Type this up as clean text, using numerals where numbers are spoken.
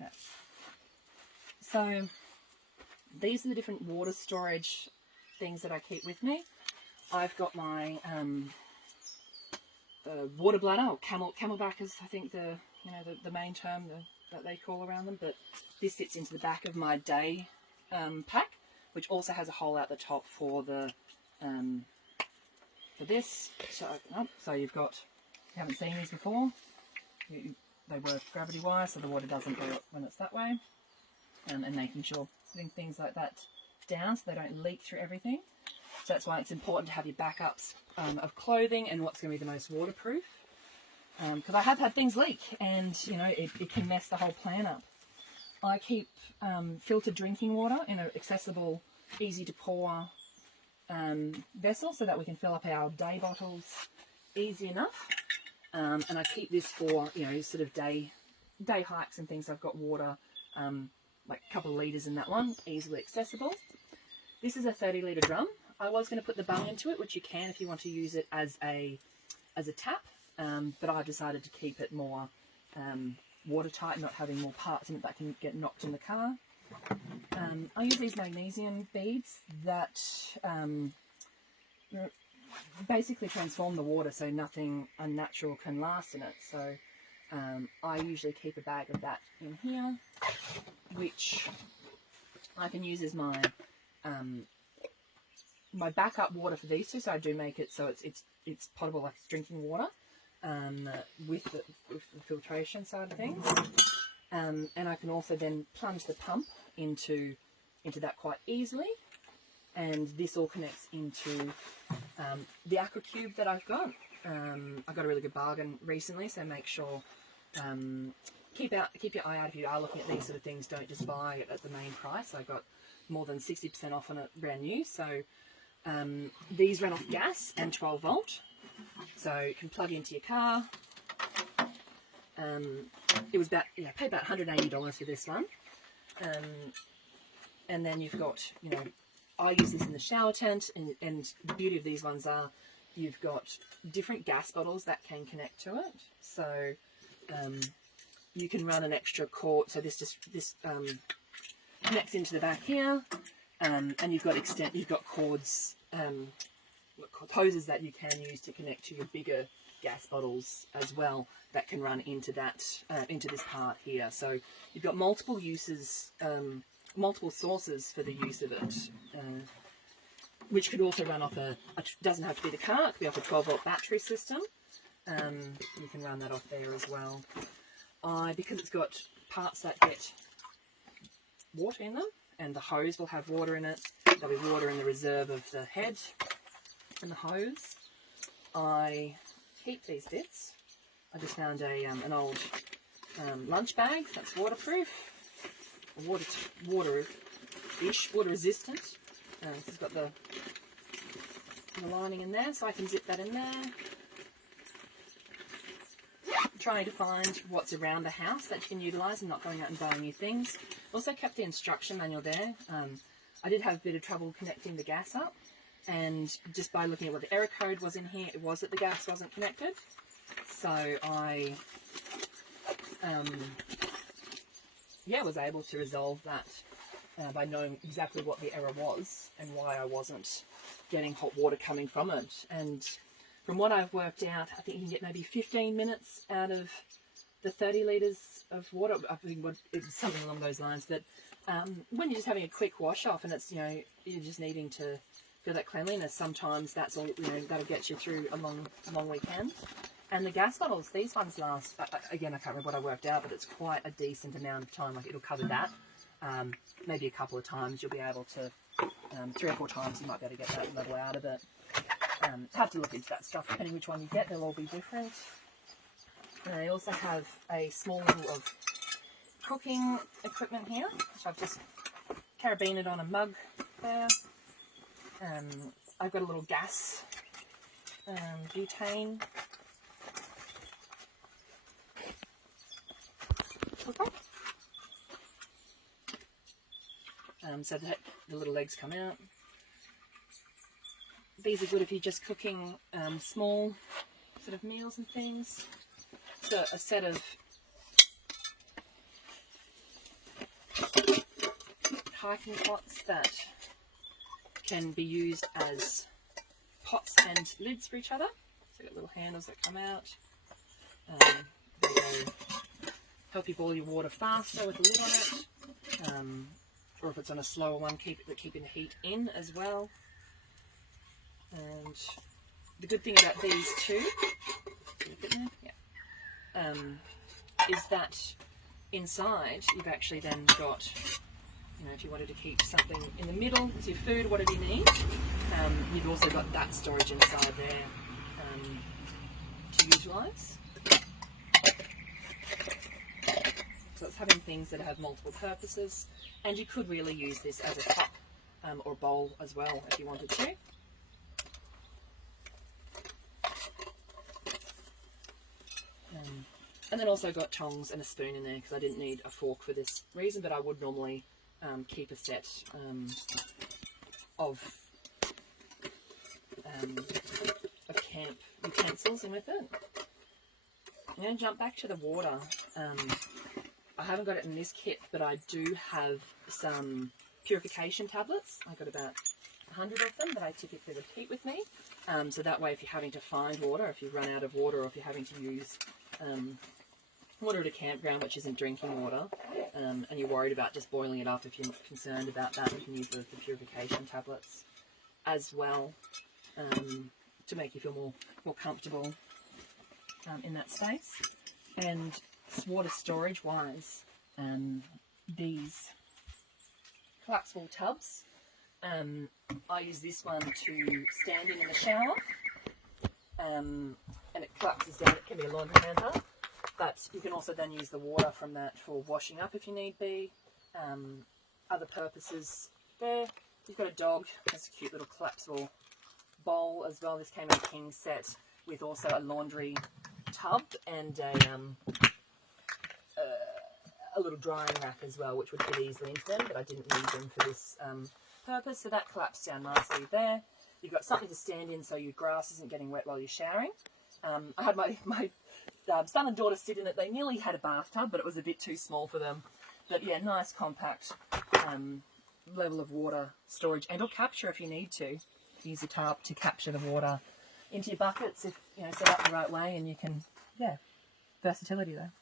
Yeah. So these are the different water storage things that I keep with me. I've got my water bladder, or camelback is I think the main term that they call around them, but this sits into the back of my day pack, which also has a hole out the top for the for this. So open up. So you've got, you haven't seen these before. They work gravity wise, so the water doesn't go up when it's that way, and making sure putting things like that down so they don't leak through everything. So that's why it's important to have your backups of clothing and what's going to be the most waterproof. Because I have had things leak, and it can mess the whole plan up. I keep filtered drinking water in an accessible, easy to pour vessel so that we can fill up our day bottles easy enough. And I keep this for sort of day hikes and things. I've got water, like a couple of litres in that one, easily accessible. This is a 30-litre drum. I was going to put the bung into it, which you can if you want to use it as a tap, but I decided to keep it more watertight, not having more parts in it that can get knocked in the car. I use these magnesium beads that basically transform the water so nothing unnatural can last in it. So I usually keep a bag of that in here, which I can use as my my backup water for these two. So I do make it so it's potable, like it's drinking water, with the filtration side of things. And I can also then plunge the pump into that quite easily. And this all connects into the Aqua Cube that I've got. I got a really good bargain recently, so make sure keep your eye out if you are looking at these sort of things. Don't just buy it at the main price. I got more than 60% off on it brand new. So these run off gas and 12 volt, so you can plug into your car. It was about, I paid about $180 for this one. And then you've got, I use this in the shower tent, and the beauty of these ones are you've got different gas bottles that can connect to it. So you can run an extra cord. So this connects into the back here, and you've got cords, hoses that you can use to connect to your bigger gas bottles as well, that can run into that into this part here. So you've got multiple uses, multiple sources for the use of it, which could also run off doesn't have to be the car, it could be off a 12-volt battery system. You can run that off there as well. Because it's got parts that get water in them, and the hose will have water in it, there'll be water in the reserve of the head and the hose. I keep these bits. I just found an old lunch bag that's waterproof, water resistant. This has got the lining in there, so I can zip that in there. Trying to find what's around the house that you can utilise and not going out and buying new things. Also kept the instruction manual there. I did have a bit of trouble connecting the gas up, and just by looking at what the error code was in here, it was that the gas wasn't connected. So I was able to resolve that by knowing exactly what the error was and why I wasn't getting hot water coming from it. And from what I've worked out, I think you can get maybe 15 minutes out of the 30 litres of water. I think it's something along those lines. But when you're just having a quick wash off and it's, you're just needing to feel that cleanliness, sometimes that's all, that'll get you through a long weekend. And the gas bottles, these ones last, again, I can't remember what I worked out, but it's quite a decent amount of time. Like, it'll cover that. Maybe a couple of times you'll be able to, 3 or 4 times you might be able to get that level out of it. Have to look into that stuff, depending which one you get, they'll all be different. And I also have a small level of cooking equipment here, which I've just carabined on a mug there. I've got a little gas butane cooker. So that the little legs come out. These are good if you're just cooking small sort of meals and things. So a set of hiking pots that can be used as pots and lids for each other. So you've got little handles that come out. They'll help you boil your water faster with the lid on it. Or if it's on a slower one, keeping the heat in as well. And the good thing about these two, is that inside you've actually then got, if you wanted to keep something in the middle, so your food, whatever you need, you've also got that storage inside there to utilise. So it's having things that have multiple purposes, and you could really use this as a cup or bowl as well if you wanted to. And then also got tongs and a spoon in there because I didn't need a fork for this reason, but I would normally keep a set of camp utensils in with it. I'm going to jump back to the water. I haven't got it in this kit, but I do have some purification tablets. I've got about 100 of them that I typically would keep with me. So that way if you're having to find water, if you run out of water, or if you're having to use water at a campground which isn't drinking water, and you're worried about just boiling it up, if you're concerned about that, you can use the purification tablets as well to make you feel more comfortable in that space. And water storage wise, these collapsible tubs, I use this one to stand in the shower, and it collapses down. It can be a laundry hamper, but you can also then use the water from that for washing up if you need be. Other purposes there. You've got a dog, has a cute little collapsible bowl as well. This came in a king set with also a laundry tub and a little drying rack as well, which would fit easily into them, but I didn't need them for this purpose, so that collapsed down nicely there. You've got something to stand in so your grass isn't getting wet while you're showering. I had my son and daughter sit in it. They nearly had a bathtub, but it was a bit too small for them. But yeah, nice compact level of water storage, and or capture if you need to. Use a tarp to capture the water into your buckets if set up the right way, and you can, versatility there.